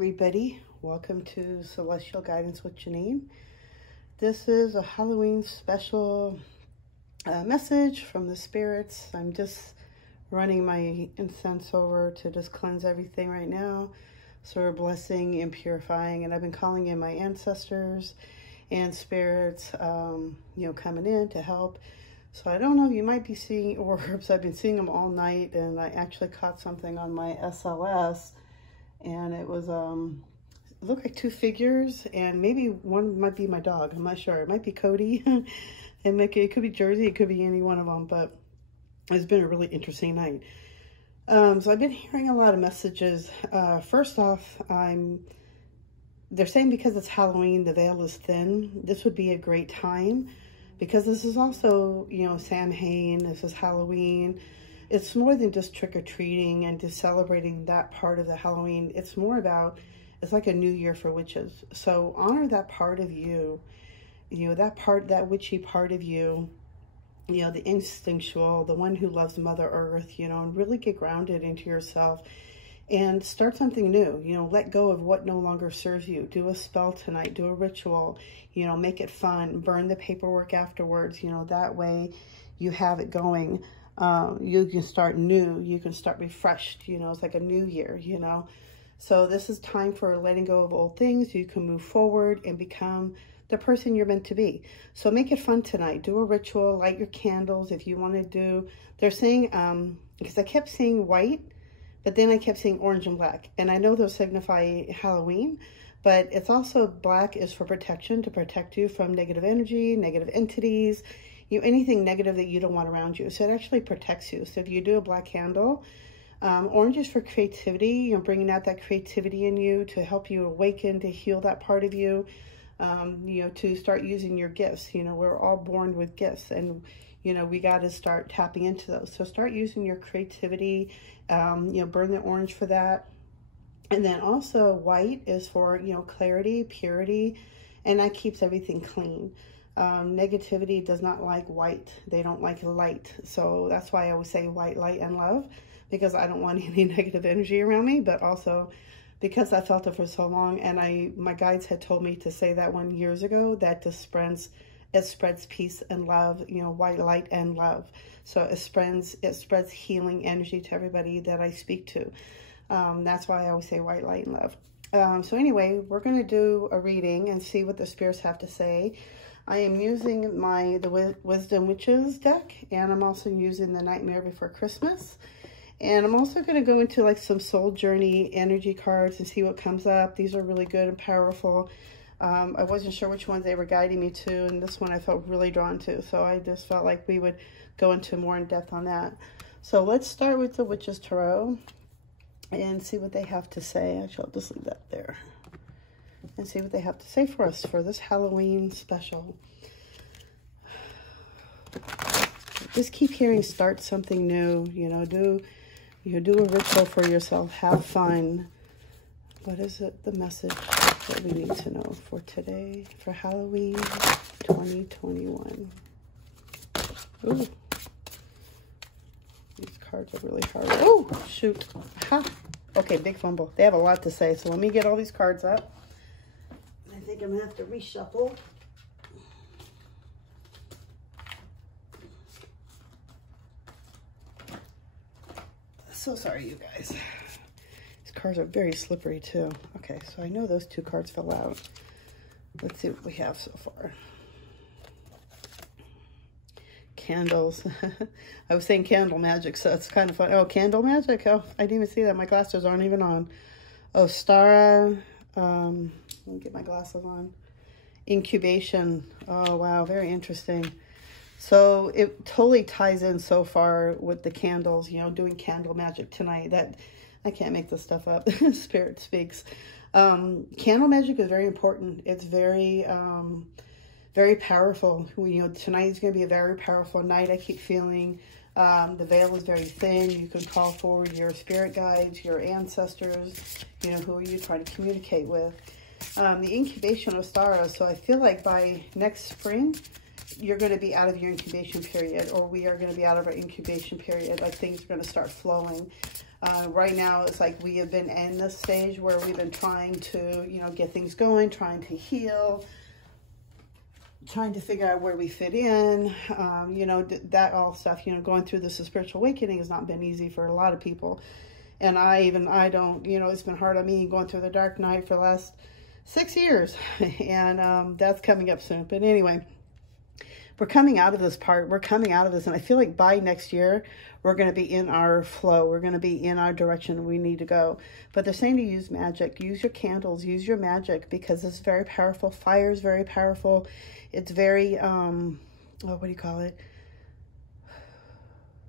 everybody, welcome to Celestial Guidance with Janine. This is a Halloween special message from the spirits. I'm just running my incense over to just cleanse everything right now. So we're blessing and purifying, and I've been calling in my ancestors and spirits, coming in to help. So I don't know, you might be seeing orbs. I've been seeing them all night, and I actually caught something on my SLS. And it was, it looked like two figures, and maybe one might be my dog. I'm not sure. It might be Cody. It could be Jersey. It could be any one of them, but it's been a really interesting night. So I've been hearing a lot of messages. First off, they're saying because it's Halloween, the veil is thin. This would be a great time because this is also, Samhain. This is Halloween. It's more than just trick-or-treating and just celebrating that part of the Halloween. It's more about, it's like a new year for witches. So honor that part of you, that witchy part of you, the instinctual, the one who loves Mother Earth, and really get grounded into yourself and start something new. Let go of what no longer serves you. Do a spell tonight, do a ritual, make it fun, burn the paperwork afterwards, that way you have it going. You can start new, you can start refreshed, it's like a new year, So this is time for letting go of old things. You can move forward and become the person you're meant to be. So make it fun tonight. Do a ritual, light your candles if you want to do. They're saying, because I kept saying white, but then I kept saying orange and black. And I know those signify Halloween, but it's also black is for protection, to protect you from negative energy, negative entities, anything negative that you don't want around you. So it actually protects you. So if you do a black candle, orange is for creativity, bringing out that creativity in you to help you awaken, to heal that part of you, to start using your gifts. We're all born with gifts, and, we got to start tapping into those. So start using your creativity, burn the orange for that. And then also white is for, clarity, purity, and that keeps everything clean. Negativity does not like white. They don't like light. So that's why I always say white, light, and love, because I don't want any negative energy around me, but also because I felt it for so long. And my guides had told me to say that one years ago, that it spreads peace and love, white, light, and love. So it spreads healing energy to everybody that I speak to. That's why I always say white, light, and love. So anyway, we're going to do a reading and see what the spirits have to say. I am using the Wisdom Witches deck, and I'm also using the Nightmare Before Christmas. And I'm also going to go into like some Soul Journey energy cards and see what comes up. These are really good and powerful. I wasn't sure which ones they were guiding me to, and this one I felt really drawn to. So I just felt like we would go into more in depth on that. So let's start with the Witches Tarot and see what they have to say. Actually, I'll just leave that there. And see what they have to say for us for this Halloween special. Just keep hearing, start something new, do a ritual for yourself, have fun. What is it, the message that we need to know for today, for Halloween 2021? Ooh. These cards are really hard. Oh, shoot. Ha. Okay, big fumble. They have a lot to say, so let me get all these cards up. I think I'm going to have to reshuffle. So sorry, you guys. These cards are very slippery, too. Okay, so I know those two cards fell out. Let's see what we have so far. Candles. I was saying candle magic, so it's kind of fun. Oh, candle magic. Oh, I didn't even see that. My glasses aren't even on. Oh, Stara. Let me get my glasses on. Incubation. Oh, wow. Very interesting. So it totally ties in so far with the candles, doing candle magic tonight. That I can't make this stuff up. Spirit speaks. Candle magic is very important. It's very, very powerful. Tonight is going to be a very powerful night. I keep feeling the veil is very thin. You can call forward your spirit guides, your ancestors, who are you trying to communicate with. The incubation of stars. So I feel like by next spring, you're going to be out of your incubation period, or we are going to be out of our incubation period. Like things are going to start flowing. Right now, it's like we have been in this stage where we've been trying to, you know, get things going, trying to heal, trying to figure out where we fit in, you know, that all stuff, you know, going through this spiritual awakening has not been easy for a lot of people. And I don't, you know, it's been hard on me going through the dark night for the last 6 years. And that's coming up soon. But anyway, we're coming out of this part. We're coming out of this. And I feel like by next year, we're going to be in our flow. We're going to be in our direction we need to go. But they're saying to use magic. Use your candles. Use your magic, because it's very powerful. Fire is very powerful. It's very, what do you call it?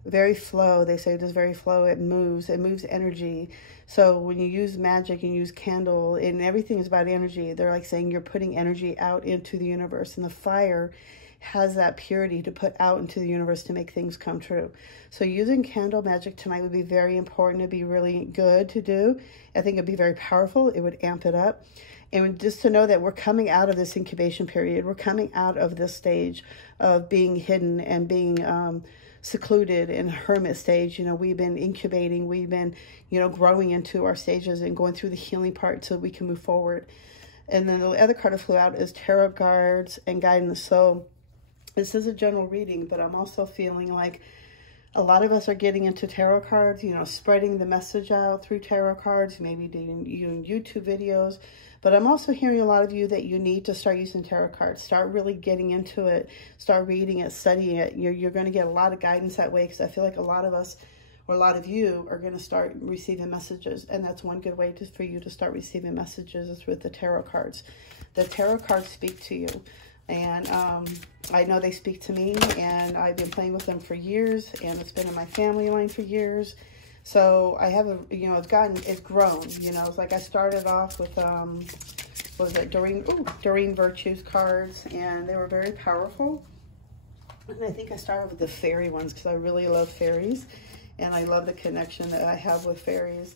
Very flow. They say it is very flow. It moves energy. So when you use magic and use candle, and everything is about energy, they're like saying you're putting energy out into the universe, and the fire has that purity to put out into the universe to make things come true. So using candle magic tonight would be very important. It'd be really good to do. I think it'd be very powerful. It would amp it up. And just to know that we're coming out of this incubation period. We're coming out of this stage of being hidden and being secluded in hermit stage. You know, we've been incubating. We've been, you know, growing into our stages and going through the healing part so we can move forward. And then the other card that flew out is tarot cards and guidance. So this is a general reading, but I'm also feeling like a lot of us are getting into tarot cards, you know, spreading the message out through tarot cards, maybe doing YouTube videos. But I'm also hearing a lot of you that you need to start using tarot cards. Start really getting into it. Start reading it, studying it. You're going to get a lot of guidance that way, because I feel like a lot of us, or a lot of you, are going to start receiving messages. And that's one good way for you to start receiving messages is with the tarot cards. The tarot cards speak to you. And I know they speak to me, and I've been playing with them for years, and it's been in my family line for years. So I have you know, it's grown, you know. It's like I started off with, what was it, Doreen Virtue's cards, and they were very powerful. And I think I started with the fairy ones, because I really love fairies, and I love the connection that I have with fairies.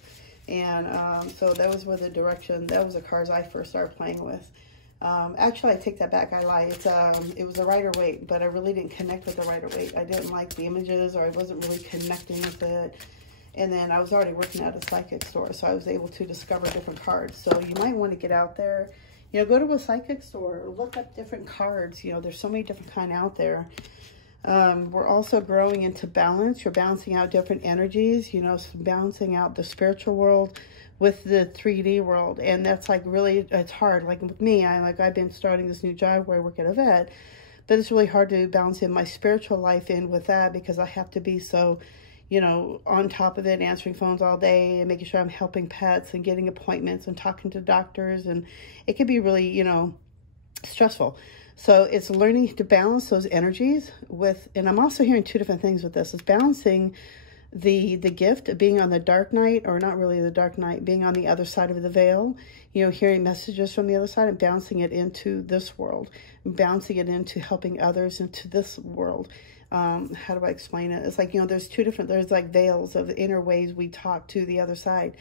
And so that was where that was the cards I first started playing with. Actually, I take that back. I lie. It was a Rider-Waite, but I really didn't connect with the Rider-Waite. I didn't like the images, or I wasn't really connecting with it. And then I was already working at a psychic store, so I was able to discover different cards. So you might want to get out there, you know, go to a psychic store, look up different cards. You know, there's so many different kind out there. We're also growing into balance. You're balancing out different energies, you know, balancing out the spiritual world with the 3D world. And that's like really, it's hard. Like with me, I've been starting this new job where I work at a vet, but it's really hard to balance in my spiritual life in with that, because I have to be so, you know, on top of it, answering phones all day and making sure I'm helping pets and getting appointments and talking to doctors. And it can be really, you know, stressful. So it's learning to balance those energies with, and I'm also hearing two different things with this. It's balancing the gift of being on the dark night, or not really the dark night, being on the other side of the veil, you know, hearing messages from the other side and bouncing it into this world, bouncing it into helping others into this world. How do I explain it? It's like, you know, there's like veils of inner ways we talk to the other side.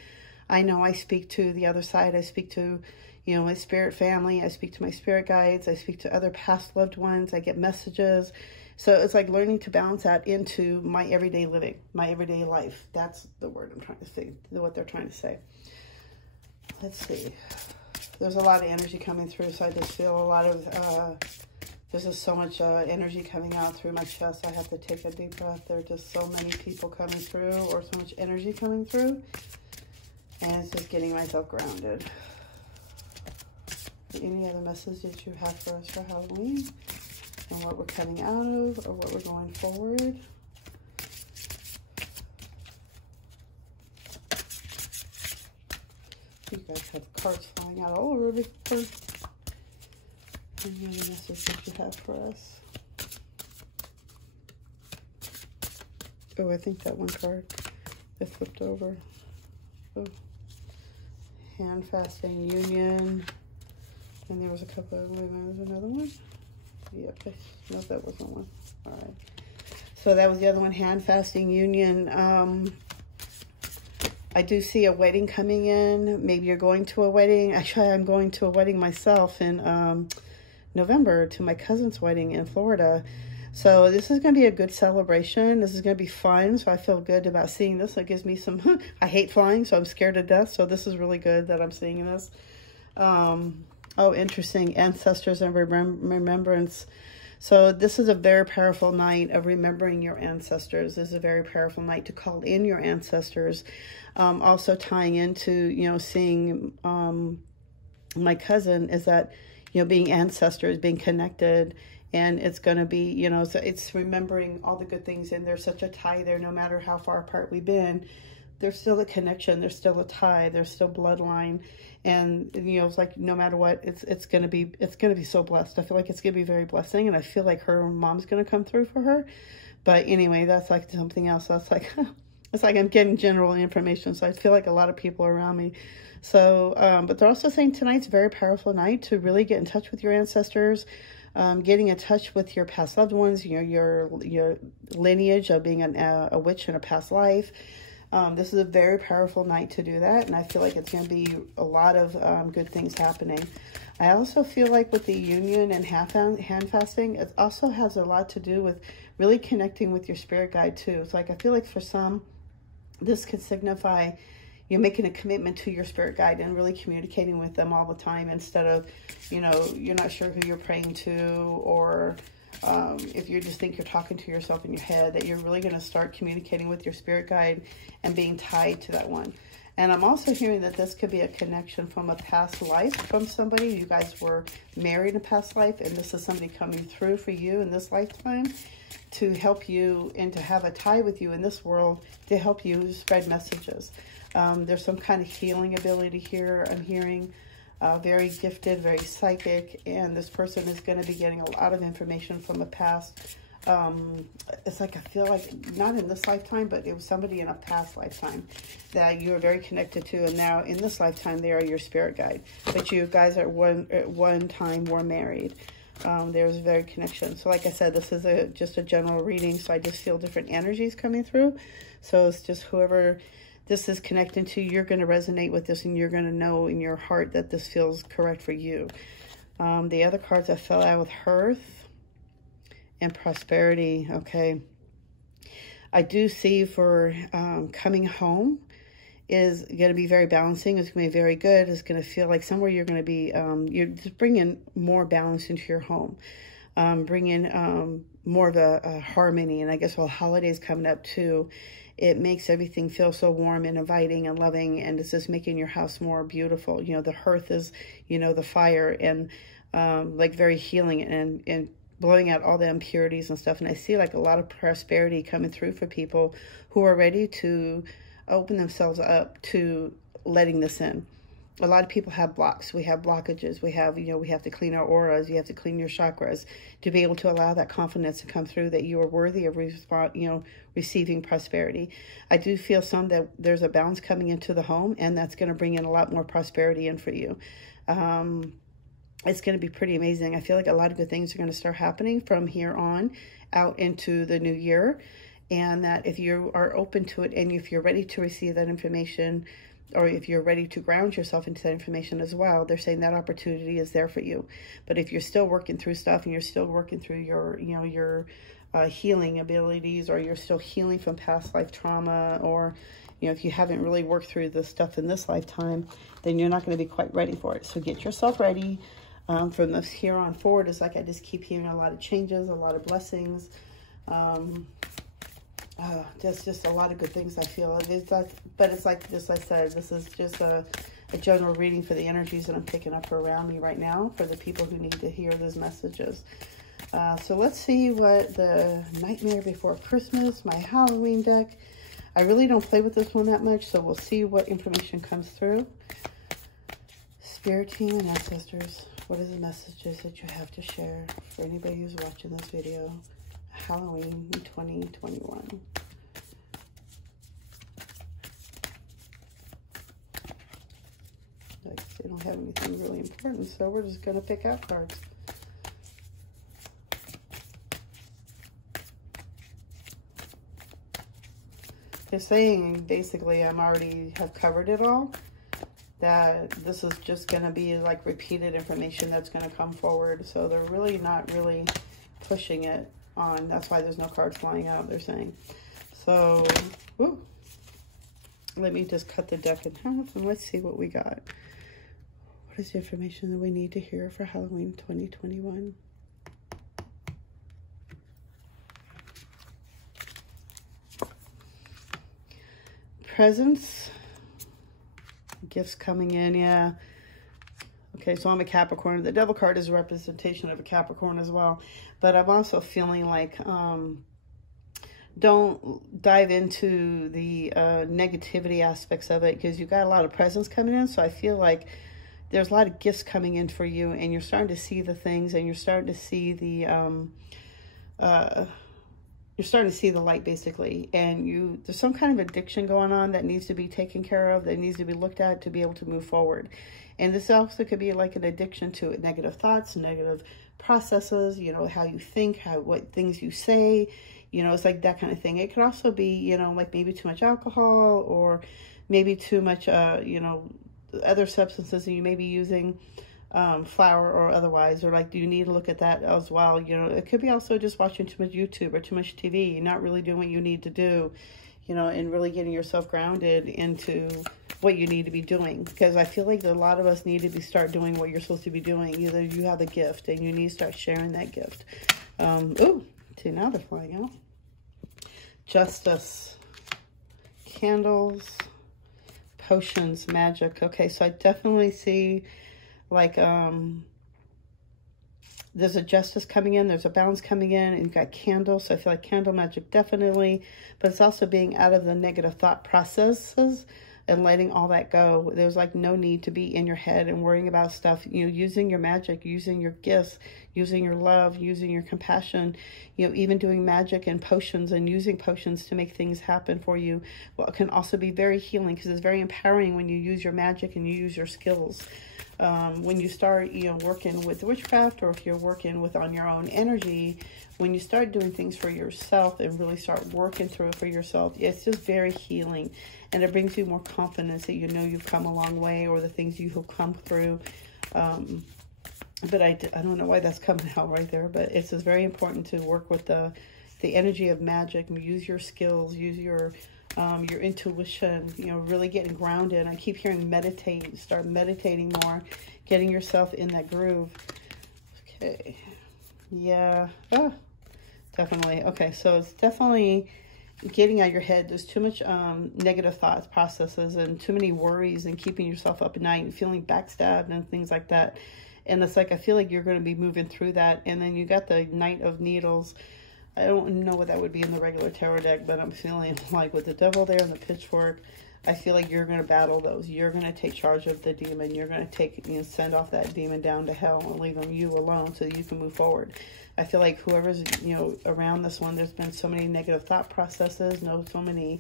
I know I speak to the other side. I speak to, you know, my spirit family. I speak to my spirit guides. I speak to other past loved ones. I get messages. So it's like learning to balance that into my everyday living, my everyday life. That's the word I'm trying to say, what they're trying to say. Let's see. There's a lot of energy coming through, so I just feel a lot of, there's just so much energy coming out through my chest. I have to take a deep breath. There are just so many people coming through, or so much energy coming through. And it's just getting myself grounded. Any other messages you have for us for Halloween? And what we're coming out of, or what we're going forward? You guys have cards flying out all over the place. Any other messages you have for us? Oh, I think that one card that flipped over. Oh. Hand fasting union. And there was a couple of, wait a minute, there's another one? Yep, no, that wasn't one. All right. So that was the other one, hand fasting union. I do see a wedding coming in. Maybe you're going to a wedding. Actually, I'm going to a wedding myself in November, to my cousin's wedding in Florida. So this is going to be a good celebration. This is going to be fun. So I feel good about seeing this. It gives me some, I hate flying, so I'm scared to death. So this is really good that I'm seeing this. Oh, interesting. Ancestors and remembrance. So this is a very powerful night of remembering your ancestors. This is a very powerful night to call in your ancestors. Also tying into, you know, seeing my cousin is that, you know, being ancestors, being connected. And it's going to be, you know, so it's remembering all the good things. And there's such a tie there, no matter how far apart we've been. There's still a connection. There's still a tie. There's still bloodline. And, you know, it's like no matter what, it's going to be so blessed. I feel like it's going to be very blessing. And I feel like her mom's going to come through for her. But anyway, that's like something else. That's like, it's like I'm getting general information. So I feel like a lot of people are around me. So, but they're also saying tonight's a very powerful night to really get in touch with your ancestors. Getting in touch with your past loved ones, your lineage of being a witch in a past life. This is a very powerful night to do that, and I feel like it's going to be a lot of good things happening. I also feel like with the union and hand fasting, it also has a lot to do with really connecting with your spirit guide too. It's like I feel like for some, this could signify you're making a commitment to your spirit guide and really communicating with them all the time instead of, you know, you're not sure who you're praying to, or if you just think you're talking to yourself in your head, that you're really going to start communicating with your spirit guide and being tied to that one. And I'm also hearing that this could be a connection from a past life from somebody. You guys were married in a past life, and this is somebody coming through for you in this lifetime to help you and to have a tie with you in this world to help you spread messages. There's some kind of healing ability here. I'm hearing very gifted, very psychic, and this person is going to be getting a lot of information from a past. It's like I feel like not in this lifetime, but it was somebody in a past lifetime that you are very connected to, and now in this lifetime they are your spirit guide. But you guys at one time were married. There's very connection. So like I said, this is just a general reading, so I just feel different energies coming through. So it's just whoever this is connecting to, you're going to resonate with this, and you're going to know in your heart that this feels correct for you. The other cards that fell out with hearth and prosperity. Okay. I do see for coming home is going to be very balancing. It's going to be very good. It's going to feel like somewhere you're going to be, you're just bringing more balance into your home. Bringing more of a harmony. And I guess while holidays coming up too, it makes everything feel so warm and inviting and loving, and it's just making your house more beautiful. You know, the hearth is, you know, the fire, and like very healing and blowing out all the impurities and stuff. And I see like a lot of prosperity coming through for people who are ready to open themselves up to letting this in. A lot of people have blocks. We have blockages. We have, you know, we have to clean our auras. You have to clean your chakras to be able to allow that confidence to come through that you are worthy of receiving prosperity. I do feel that there's a balance coming into the home, and that's going to bring in a lot more prosperity in for you. It's going to be pretty amazing. I feel like a lot of good things are going to start happening from here on out into the new year, and that if you are open to it and if you're ready to receive that information, or if you're ready to ground yourself into that information as well, they're saying that opportunity is there for you. But if you're still working through stuff and you're still working through your, you know, your healing abilities, or you're still healing from past life trauma, or, you know, if you haven't really worked through this stuff in this lifetime, then you're not going to be quite ready for it. So get yourself ready. From this here on forward, it's like I just keep hearing a lot of changes, a lot of blessings. Just a lot of good things I feel. But it's like, just like I said, this is just a general reading for the energies that I'm picking up around me right now for the people who need to hear those messages. So let's see what the Nightmare Before Christmas, my Halloween deck. I really don't play with this one that much, so we'll see what information comes through. Spirit team and ancestors, what are the messages that you have to share for anybody who's watching this video? Halloween 2021. Like, they don't have anything really important, so we're just going to pick out cards. They're saying, basically, I'm already have covered it all. That this is just going to be like repeated information that's going to come forward. So they're really not really pushing it. on. That's why there's no cards flying out, they're saying. So, woo. Let me just cut the deck in half and let's see what we got. What is the information that we need to hear for Halloween 2021? Presents. Gifts coming in, yeah. Okay, so I'm a Capricorn. The Devil card is a representation of a Capricorn as well. But I'm also feeling like don't dive into the negativity aspects of it, because you got a lot of presents coming in. So I feel like there's a lot of gifts coming in for you, and you're starting to see the things, and you're starting to see the light, basically. And there's some kind of addiction going on that needs to be taken care of, that needs to be looked at to be able to move forward. And this also could be like an addiction to negative thoughts, negative processes, you know, how you think, what things you say, you know, it's like that kind of thing. It could also be, you know, like maybe too much alcohol, or maybe too much, you know, other substances that you may be using, flour or otherwise, or like, do you need to look at that as well? You know, it could be also just watching too much YouTube or too much TV, not really doing what you need to do, you know, and really getting yourself grounded into what you need to be doing. Because I feel like a lot of us need to start doing what you're supposed to be doing. Either you have a gift and you need to start sharing that gift. Ooh, see, now they're flying out. Justice, candles, potions, magic. Okay, so I definitely see like there's a justice coming in, there's a balance coming in, and you've got candles. So I feel like candle magic definitely, but it's also being out of the negative thought processes and letting all that go. There's like no need to be in your head and worrying about stuff, you know, using your magic, using your gifts, using your love, using your compassion, you know, even doing magic and potions and using potions to make things happen for you. Well, it can also be very healing, because it's very empowering when you use your magic and you use your skills. When you start, you know, working with witchcraft, or if you're working on your own energy, when you start doing things for yourself and really start working through it for yourself, it's just very healing, and it brings you more confidence that you know you've come a long way, or the things you have come through. But I don't know why that's coming out right there, but it's just very important to work with the energy of magic, and use your skills, use your intuition, you know, really getting grounded. I keep hearing meditate, start meditating more, getting yourself in that groove. Okay. Yeah. Definitely. Okay. So it's definitely getting out of your head. There's too much negative thoughts, processes, and too many worries, and keeping yourself up at night and feeling backstabbed and things like that. And it's like, I feel like you're going to be moving through that. And then you got the Knight of Needles. I don't know what that would be in the regular tarot deck, but I'm feeling like with the Devil there and the Pitchfork, I feel like you're going to battle those. You're going to take charge of the demon. You're going to take, you know, send off that demon down to hell and leave you alone so that you can move forward. I feel like whoever's, you know, around this one, there's been so many negative thought processes, so many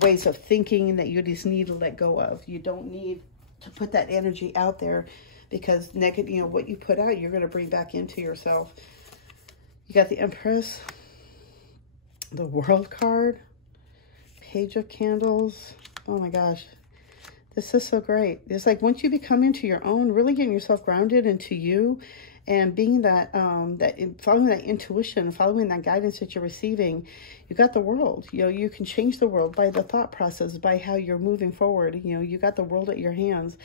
ways of thinking that you just need to let go of. You don't need to put that energy out there, because negative, you know, what you put out, you're going to bring back into yourself. You got the Empress, the World card, Page of Candles. Oh my gosh, this is so great. It's like once you become into your own, really getting yourself grounded into you, and being that, following that intuition, following that guidance that you're receiving, you got the world. You know, you can change the world by the thought process, by how you're moving forward. You know, you got the world at your hands.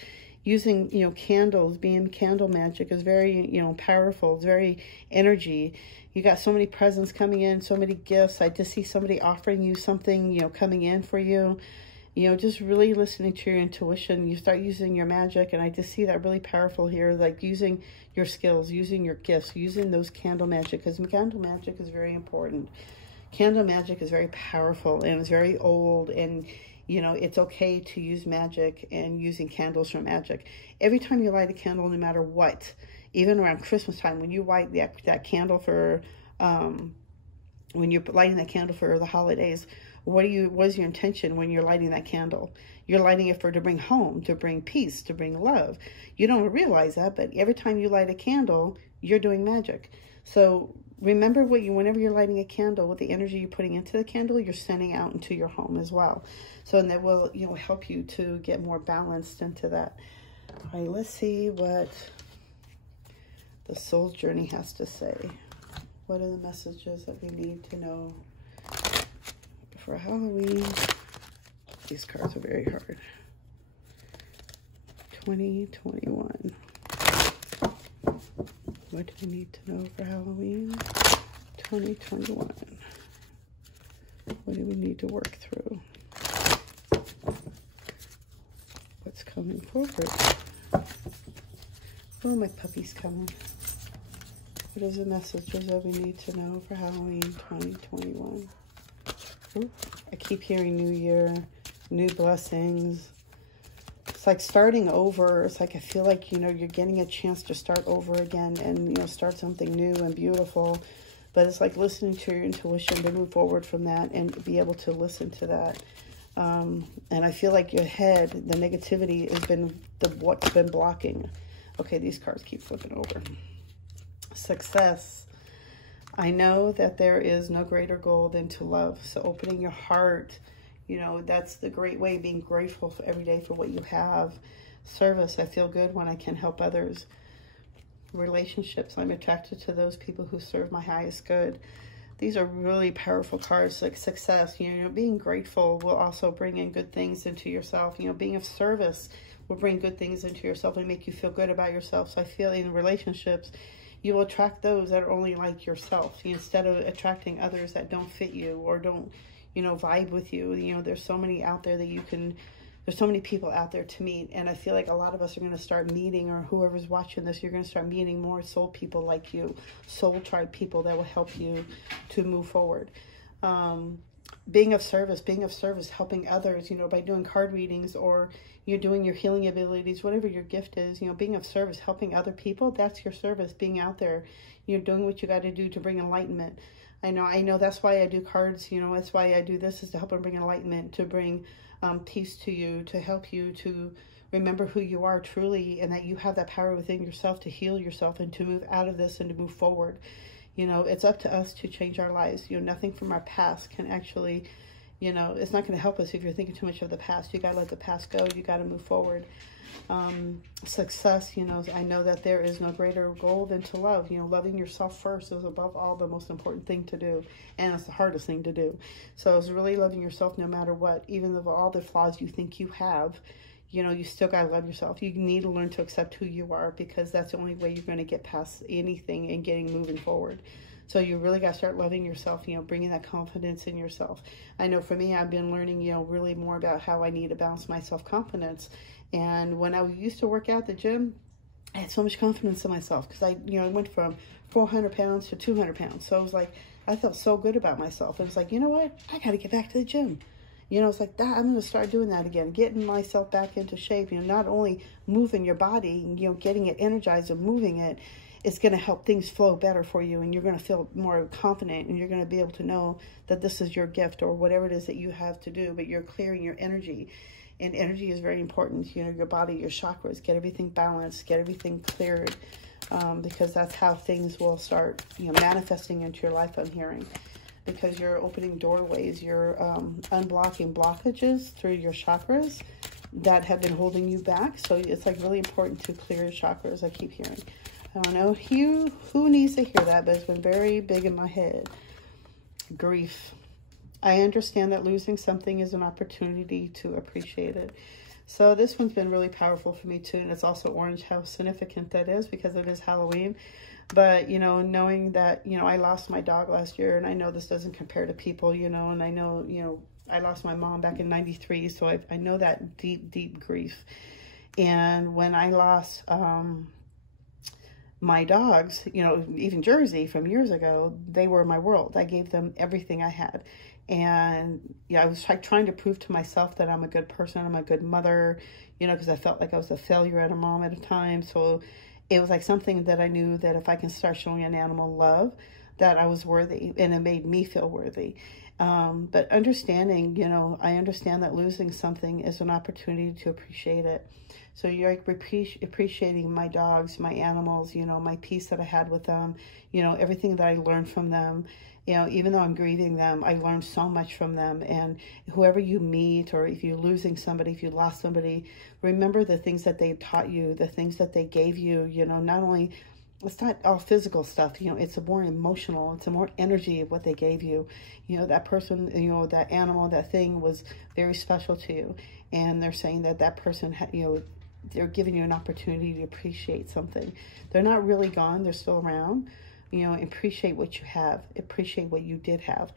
Using, you know, candles, being candle magic is very, you know, powerful. It's very energy. You got so many presents coming in, so many gifts. I just see somebody offering you something, you know, coming in for you. You know, just really listening to your intuition. You start using your magic, and I just see that really powerful here, like using your skills, using your gifts, using those candle magic, because candle magic is very important. Candle magic is very powerful, and it's very old, and you know, it's okay to use magic and using candles for magic. Every time you light a candle, no matter what, even around Christmas time, when you light that candle for, when you're lighting that candle for the holidays, what is your intention when you're lighting that candle? You're lighting it to bring home, to bring peace, to bring love. You don't realize that, but every time you light a candle, you're doing magic. So remember whenever you're lighting a candle, with the energy you're putting into the candle, you're sending out into your home as well. So, and that will, you know, help you to get more balanced into that. All right, let's see what the soul's journey has to say. What are the messages that we need to know for Halloween? These cards are very hard. 2021. What do we need to know for Halloween? 2021. What do we need to work through? What's coming forward? Oh, my puppy's coming. What is the messages that we need to know for Halloween 2021? Ooh, I keep hearing new year, new blessings. It's like starting over. It's like I feel like, you know, you're getting a chance to start over again and, you know, start something new and beautiful. But it's like listening to your intuition to move forward from that and be able to listen to that. And I feel like your head, the negativity has been what's been blocking. Okay, these cards keep flipping over. Success. I know that there is no greater goal than to love. So opening your heart, you know, that's the great way, being grateful for every day for what you have. Service. I feel good when I can help others. Relationships. I'm attracted to those people who serve my highest good. These are really powerful cards. Like success, you know, being grateful will also bring in good things into yourself. You know, being of service will bring good things into yourself and make you feel good about yourself. So I feel in relationships, you will attract those that are only like yourself, instead of attracting others that don't fit you or don't, you know, vibe with you. You know, there's so many out there that you can, there's so many people out there to meet. And I feel like a lot of us are going to start meeting, or whoever's watching this, you're going to start meeting more soul people like you, soul tribe people that will help you to move forward. Being of service, helping others, you know, by doing card readings, or you're doing your healing abilities, whatever your gift is, you know, being of service, helping other people, that's your service, being out there. You're doing what you got to do to bring enlightenment. I know that's why I do cards, you know, that's why I do this, is to help and bring enlightenment, to bring peace to you, to help you to remember who you are truly, and that you have that power within yourself to heal yourself and to move out of this and to move forward. You know, it's up to us to change our lives. You know, nothing from our past can actually, you know, it's not going to help us if you're thinking too much of the past. You got to let the past go. You got to move forward. Success, you know, I know that there is no greater goal than to love. You know, loving yourself first is above all the most important thing to do. And it's the hardest thing to do. So it's really loving yourself no matter what, even though all the flaws you think you have. You know, you still got to love yourself. You need to learn to accept who you are, because that's the only way you're going to get past anything and moving forward. So you really got to start loving yourself, you know, bringing that confidence in yourself. I know for me, I've been learning, you know, really more about how I need to balance my self-confidence. And when I used to work out at the gym, I had so much confidence in myself, because I went from 400 pounds to 200 pounds. So it was like, I felt so good about myself. It was like, you know what? I got to get back to the gym. You know, it's like that. I'm going to start doing that again, getting myself back into shape. You know, not only moving your body, you know, getting it energized and moving it, it's going to help things flow better for you. And you're going to feel more confident, and you're going to be able to know that this is your gift or whatever it is that you have to do, but you're clearing your energy. And energy is very important. You know, your body, your chakras, get everything balanced, get everything cleared, because that's how things will start, you know, manifesting into your life, I'm hearing. Because you're opening doorways, you're unblocking blockages through your chakras that have been holding you back. So it's like really important to clear your chakras, I keep hearing. I don't know who needs to hear that, but it's been very big in my head. Grief. I understand that losing something is an opportunity to appreciate it. So this one's been really powerful for me too. And it's also orange, how significant that is, because it is Halloween. But, you know, knowing that, you know, I lost my dog last year, and I know this doesn't compare to people, you know, and I know, you know, I lost my mom back in '93. So I know that deep, deep grief. And when I lost my dogs, you know, even Jersey from years ago, they were my world. I gave them everything I had. And yeah, I was like trying to prove to myself that I'm a good person, I'm a good mother, you know, because I felt like I was a failure at a mom at a time. So it was like something that I knew that if I can start showing an animal love, that I was worthy, and it made me feel worthy. But understanding, you know, I understand that losing something is an opportunity to appreciate it. So you're like appreciating my dogs, my animals, you know, my peace that I had with them, you know, everything that I learned from them. You know, even though I'm grieving them, I learned so much from them. And whoever you meet, or if you're losing somebody, if you lost somebody, remember the things that they taught you, the things that they gave you, you know, not only it's not all physical stuff, you know, it's a more emotional, it's a more energy of what they gave you. You know, that person, you know, that animal, that thing was very special to you. And they're saying that that person, you know, they're giving you an opportunity to appreciate something. They're not really gone, they're still around. You know, appreciate what you have, appreciate what you did have.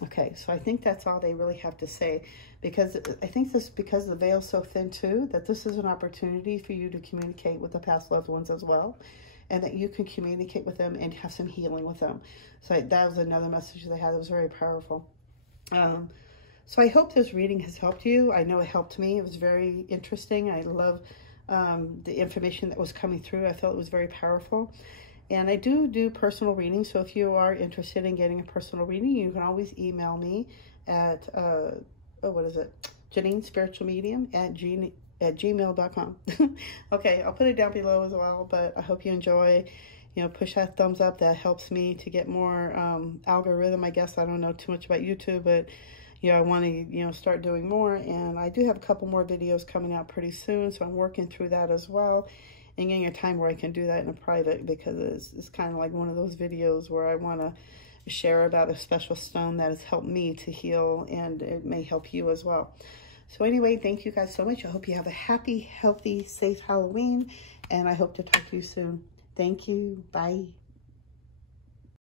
Okay, so I think that's all they really have to say, because I think this, because the veil's so thin too, that this is an opportunity for you to communicate with the past loved ones as well, and that you can communicate with them and have some healing with them. So that was another message they had that was very powerful. So I hope this reading has helped you. I know it helped me. It was very interesting. I love the information that was coming through. I felt it was very powerful. And I do personal readings, so if you are interested in getting a personal reading, you can always email me at, Janine Spiritual Medium at gmail.com. Okay, I'll put it down below as well, but I hope you enjoy. You know, push that thumbs up. That helps me to get more algorithm, I guess. I don't know too much about YouTube, but, you know, I want to, you know, start doing more. And I do have a couple more videos coming out pretty soon, so I'm working through that as well. And getting a time where I can do that in a private, because it's kind of like one of those videos where I want to share about a special stone that has helped me to heal, and it may help you as well. So anyway, thank you guys so much. I hope you have a happy, healthy, safe Halloween, and I hope to talk to you soon. Thank you. Bye.